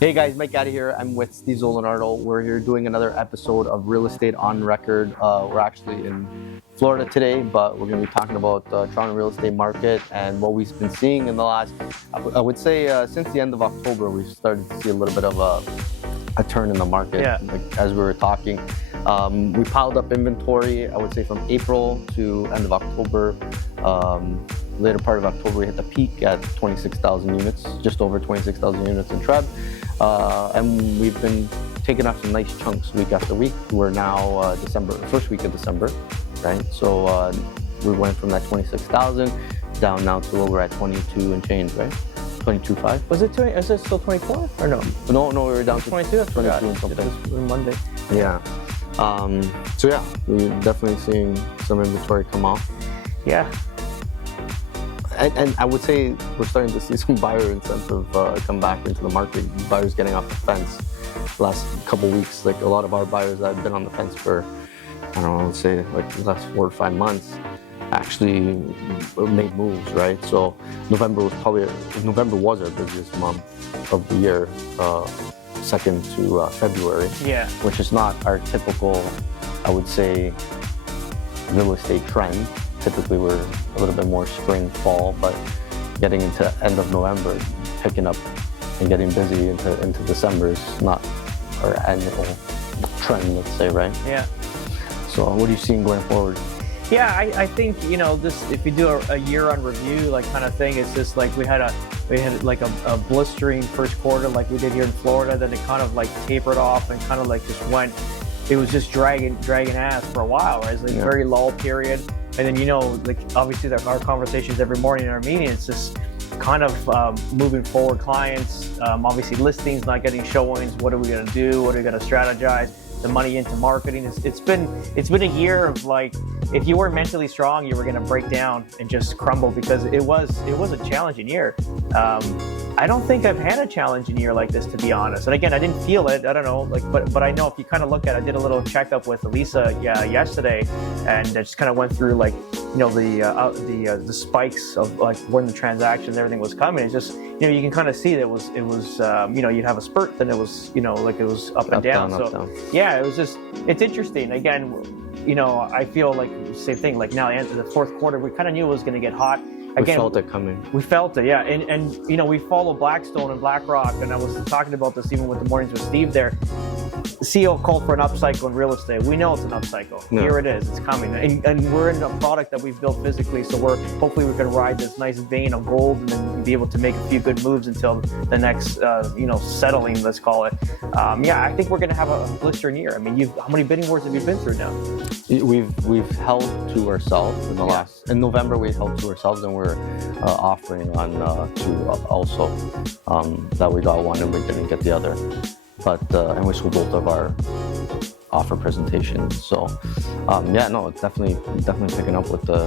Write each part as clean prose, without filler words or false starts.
Hey guys, Mike out of here. I'm with Steve Zolinardo. We're here doing another episode of Real Estate on Record. We're actually in Florida today, but we're going to be talking about the Toronto real estate market and what we've been seeing in the last, I would say, since the end of October, we've started to see a little bit of a turn in the market. Yeah. Like, as we were talking, we piled up inventory, I would say from April to end of October. Later part of October, we hit the peak at 26,000 units, just over 26,000 units in Treb. And we've been taking off some nice chunks week after week. We're now first week of December, right? So we went from that 26,000 down now to where we're at 22 and change, right? 22.5. Was it 20? Is it still 24 or no? No, we were down to 22. 22 and something. It was Monday. Yeah. So yeah, we're definitely seeing some inventory come off. Yeah. And I would say we're starting to see some buyer incentive come back into the market. Buyers getting off the fence. Last couple weeks, like a lot of our buyers that have been on the fence for, I don't know, let's say like the last 4 or 5 months, actually made moves, right? So November was our busiest month of the year, second to February. Yeah. Which is not our typical, I would say, real estate trend. Typically we're a little bit more spring, fall, but getting into end of November, picking up and getting busy into December is not our annual trend, let's say, right? Yeah. So what are you seeing going forward? Yeah, I think, this, if you do a year on review, like kind of thing, it's just like we had like a blistering first quarter like we did here in Florida, then it kind of like tapered off and kind of like just went, it was just dragging ass for a while, right? It's like a very lull period. And then, like obviously our conversations every morning in our meeting, it's just kind of moving forward clients, obviously listings, not getting showings. What are we going to do? What are we going to strategize? The money into marketing. It's been a year of like, if you weren't mentally strong, you were going to break down and just crumble because it was a challenging year. I don't think I've had a challenging year like this, to be honest. And again, I didn't feel it. I don't know, but I know if you kind of look at it, I did a little checkup with Elisa yesterday, and I just kind of went through like, the spikes of like when the transactions, everything was coming. It's just, you can kind of see that it was you'd have a spurt, then it was, like it was up and down. Up, So down. yeah, it's interesting. Again, I feel like same thing. Like now, the fourth quarter, we kind of knew it was going to get hot. Again, We felt it coming. We felt it, yeah. And we follow Blackstone and BlackRock, and I was talking about this even with the mornings with Steve there. The CEO called for an upcycle in real estate. We know it's an upcycle. Yeah. Here it is. It's coming. And we're in a product that we've built physically, so hopefully we can ride this nice vein of gold and then be able to make a few good moves until the next, settling, let's call it. I think we're going to have a blistering year. I mean, how many bidding wars have you been through now? We've held to ourselves in November. We held to ourselves, and we're offering on to also that we got one and we didn't get the other, but and we sold both of our offer presentations. So it's definitely picking up with the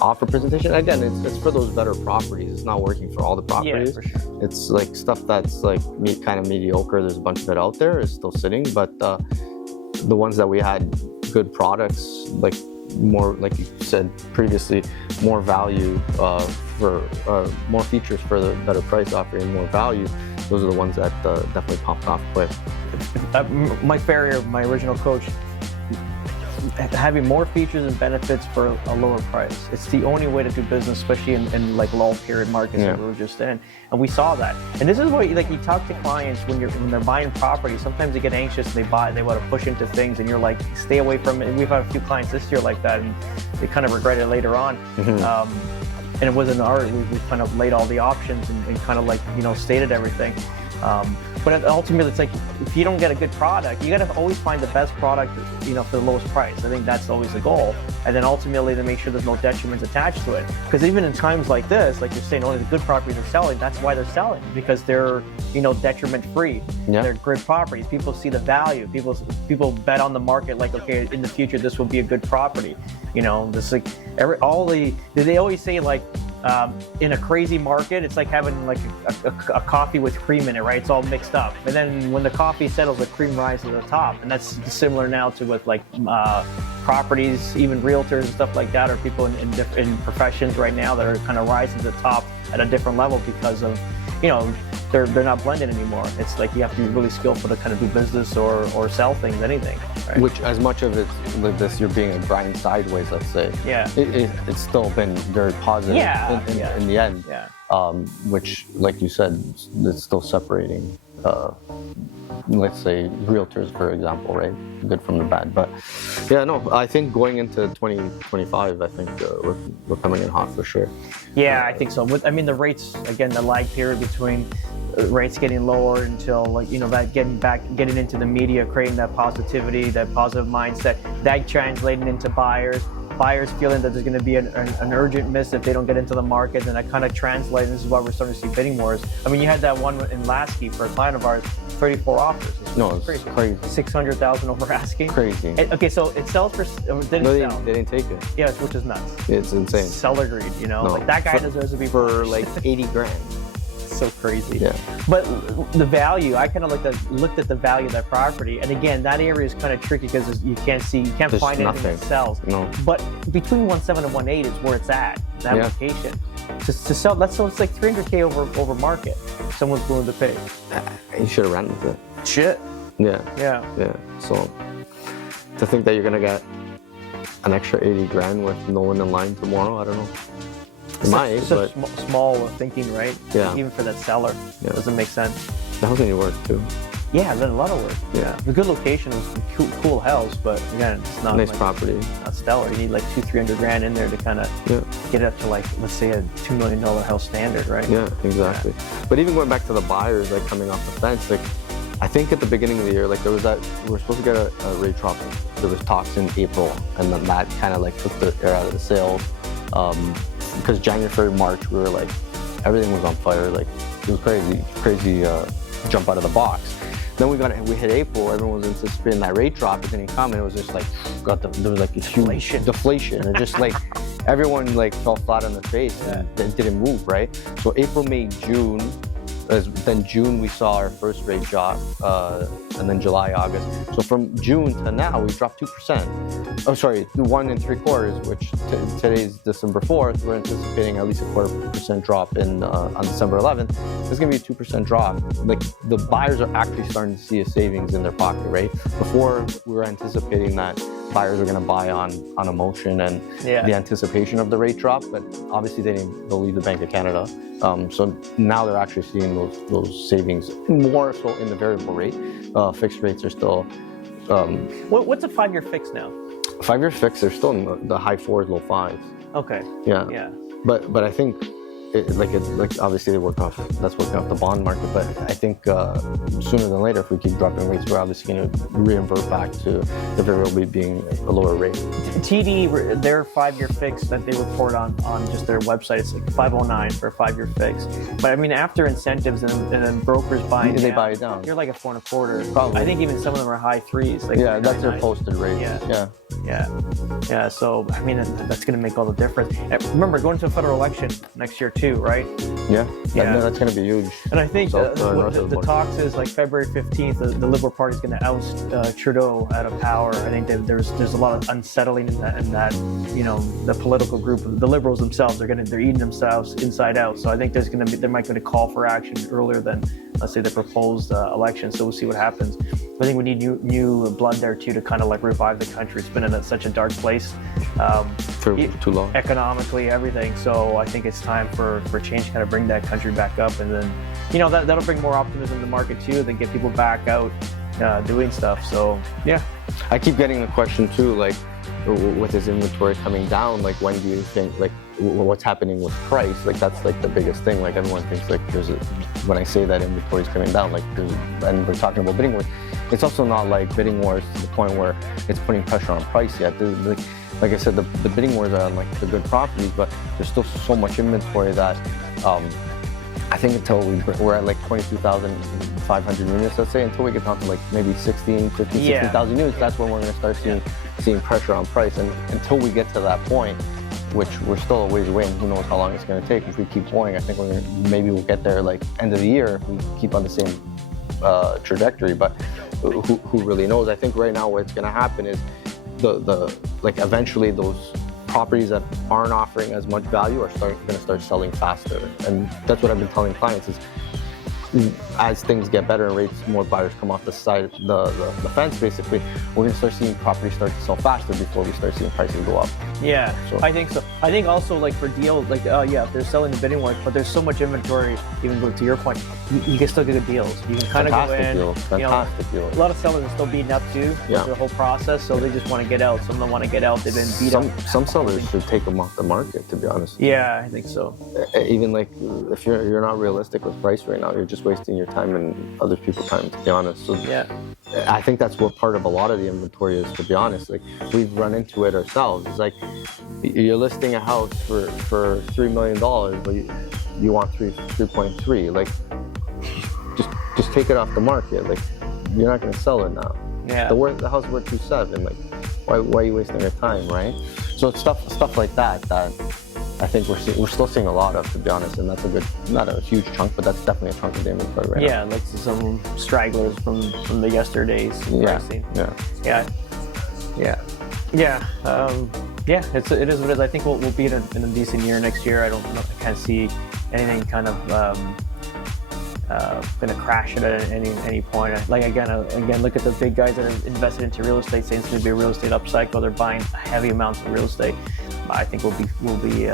offer presentation. Again, it's for those better properties. It's not working for all the properties. Yeah, for sure. It's like stuff that's like kind of mediocre. There's a bunch of it out there. It's still sitting, but the ones that we had good products, like more, like you said previously, more value for more features for the better price, offering more value. Those are the ones that definitely popped off quick. Mike Ferrier, my original coach, having more features and benefits for a lower price. It's the only way to do business, especially in like lull period markets that we were just in. And we saw that. And this is what you talk to clients when they're buying property. Sometimes they get anxious and they want to push into things, and you're like, stay away from it. And we've had a few clients this year like that, and they kind of regret it later on. And it wasn't we kind of laid all the options and kind of like, stated everything. But ultimately, it's like, if you don't get a good product, you got to always find the best product, for the lowest price. I think that's always the goal. And then ultimately to make sure there's no detriments attached to it. Because even in times like this, like you're saying, only the good properties are selling. That's why they're selling, because they're, detriment free. Yeah. They're good properties. People see the value. People bet on the market, like, okay, in the future, this will be a good property. This like they always say like, in a crazy market, it's like having like a coffee with cream in it, right? It's all mixed up. And then when the coffee settles, the cream rises to the top. And that's similar now to with like properties, even realtors and stuff like that, or people in professions right now that are kind of rising to the top at a different level because of, they're not blended anymore. It's like you have to be really skillful to kind of do business or sell things, anything. Right? Which, as much of it's like this, you're being a grind sideways, let's say. Yeah. It's still been very positive in the end. Yeah. Which, like you said, it's still separating, let's say, realtors, for example, right? Good from the bad. But yeah, no, I think going into 2025, I think we're coming in hot for sure. Yeah, I think so. The rates, again, the lag period between rates getting lower until, like, that getting into the media, creating that positivity, that positive mindset, that translating into buyers feeling that there's going to be an urgent miss if they don't get into the market, and that kind of translates. This is why we're starting to see bidding wars. You had that one in Lasky for a client of ours, 34 offers. It's crazy. 600,000 over asking. Crazy. Okay, so it sells for, They didn't take it. Yeah, which is nuts. It's insane. Seller greed, like that guy deserves to be for like 80 grand. So crazy. Yeah. But the value, I kind of looked at the value of that property, and again, that area is kind of tricky because you can't There's find anything that sells. No. But between 1.7 and 1.8 is where it's at. That location to sell. It's like 300K over market. Someone's willing to pay. You should have ran with it. Shit. Yeah. Yeah. So to think that you're gonna get an extra 80 grand with no one in line tomorrow, I don't know. Such small thinking, right? Yeah. Even for that seller, doesn't make sense. The house needs work too. Yeah, a lot of work. Yeah. The good location was cool house, but again, it's not nice property. Not stellar. You need like 200-300 grand in there to kind of get it up to, like, let's say a $2 million house standard, right? Yeah, exactly. Yeah. But even going back to the buyers, like, coming off the fence, like, I think at the beginning of the year, like, there was we were supposed to get a rate drop. There was talks in April, and then that kind of like took the air out of the sails. Because January, February, March, we were like, everything was on fire. Like, it was crazy jump out of the box. Then we hit April. Everyone was anticipating that rate drop. It didn't come, and it was just like there was like a huge deflation, and just like everyone like fell flat on their face and it didn't move, right? So April, May, June. Then June we saw our first rate drop, and then July, August. So from June to now we dropped 2%. Oh, sorry, 1 3/4, which today's December 4th. We're anticipating at least a 0.25% drop on December 11th. There's gonna be a 2% drop. Like, the buyers are actually starting to see a savings in their pocket, right? Before, we were anticipating that buyers are going to buy on emotion and the anticipation of the rate drop, but obviously they'll leave the Bank of Canada. So now they're actually seeing those savings more so in the variable rate. Fixed rates are still. What's a 5-year fix now? 5-year fix, they're still in the high 4s, low 5s. Okay. Yeah. But I think obviously that's working off the bond market, but I think sooner than later, if we keep dropping rates, we're obviously going to reinvert back to the variable rate being a lower rate. TD, their 5-year fix that they report on just their website, it's like 509 for a 5-year fix. But After incentives and then brokers buying they buy it down. You're like a 4.25. Probably. I think even some of them are high 3s. Like that's their posted rate. Yeah. So that's going to make all the difference. Remember, going to a federal election next year too, right? Yeah. That's going to be huge. And I think the talks is like February 15th. The Liberal Party is going to oust Trudeau out of power. I think that there's a lot of unsettling in that the political group, the Liberals themselves, they're eating themselves inside out. So I think there might be a call for action earlier than, let's say, the proposed election. So we'll see what happens. I think we need new blood there too to kind of like revive the country. It's been in such a dark place for too long, economically, everything. So I think it's time for change, kind of bring that country back up, and then that'll bring more optimism in the market too. Then get people back out doing stuff. So I keep getting the question too, like, with his inventory coming down, like, when do you think, like, what's happening with price? Like, that's like the biggest thing. Like, everyone thinks like when I say that inventory is coming down, like, and we're talking about bidding wars, it's also not like bidding wars to the point where it's putting pressure on price yet. Like I said, the bidding wars are on like the good properties, but there's still so much inventory that I think until we're at like 22,500 units, let's say, until we get down to like maybe 16,000 units, that's when we're going to start seeing pressure on price. And until we get to that point, which we're still a ways away, and who knows how long it's going to take. If we keep going, I think maybe we'll get there like end of the year if we keep on the same trajectory. But who really knows? I think right now what's going to happen is eventually those properties that aren't offering as much value are going to start selling faster. And that's what I've been telling clients is as things get better and rates, more buyers come off the side, the fence, basically, we're gonna start seeing properties start to sell faster before we start seeing prices go up. Yeah, So- I think so. I think also like for deals, like yeah, they're selling the bidding war, but there's so much inventory. Even to your point, you can still get good deals. You can kind of go Fantastic in. deals, fantastic deals. A lot of sellers are still beating up too Yeah. with the whole process, so they just want to get out. Some of them want to get out. They've been beat up. Some sellers should take them off the market, to be honest. Yeah, I think so. Even like if you're not realistic with price right now, you're just wasting your time and other people's time, to be honest. So Yeah. I think that's what part of a lot of the inventory is, to be honest. Like we've run into it ourselves. It's like you're listing a house for $3 million, but you want 3.3. Like just take it off the market. Like you're not gonna sell it now. Yeah. The house is worth 2.7. Like why are you wasting your time, right? So it's stuff like that I think we're still seeing a lot of, to be honest, and that's not a huge chunk, but that's definitely a chunk of the inventory right now. Yeah, like some stragglers from the yesterday's pricing. Yeah. Yeah, it is what it is. I think we'll be in a decent year next year. I can't see anything kind of going to crash it at any point. Like again, look at the big guys that have invested into real estate, saying it's going to be a real estate upcycle. They're buying heavy amounts of real estate. I think we'll be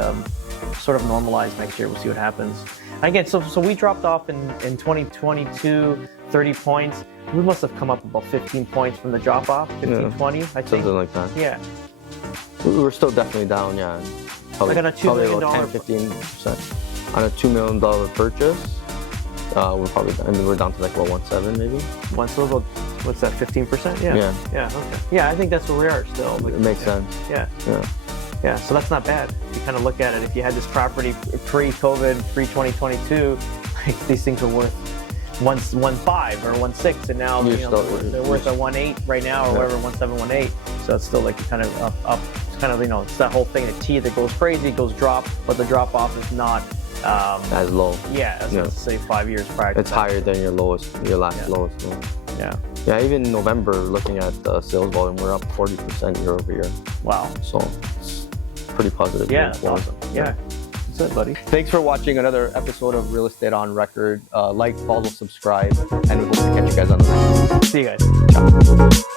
sort of normalized next year. We'll see what happens. Again, so we dropped off in 2022 30 points. We must have come up about 15 points from the drop off, 15, 20, I think. Something like that. Yeah. We're still definitely down, yeah. Probably, Like on a $2 million about 10-15%. On a $2 million purchase, we're probably down, and we're down to like what, 1.7 maybe. What's that? 15%? Yeah. Yeah. Okay. Yeah, I think that's where we are still. Like, It makes sense. Yeah. Yeah. Yeah. So that's not bad. If you kind of look at it, if you had this property pre-COVID, pre-2022, like these things were worth 1.5 or 1.6, and now they're worth a 1.8 right now, or whatever, 1.7, 1.8. So it's still like kind of up. It's kind of it's that whole thing. The T that goes crazy goes drop, but the drop off is not As low. Yeah, as let's say 5 years prior to It's that. higher than your last lowest. Yeah. Yeah, even in November, looking at the sales volume, we're up 40% year over year. Wow. So it's pretty positive. Yeah, that's awesome. Yeah. That's it, buddy. Thanks for watching another episode of Real Estate on Record. Like, follow, subscribe, and we hope to catch you guys on the next one. See you guys. Ciao.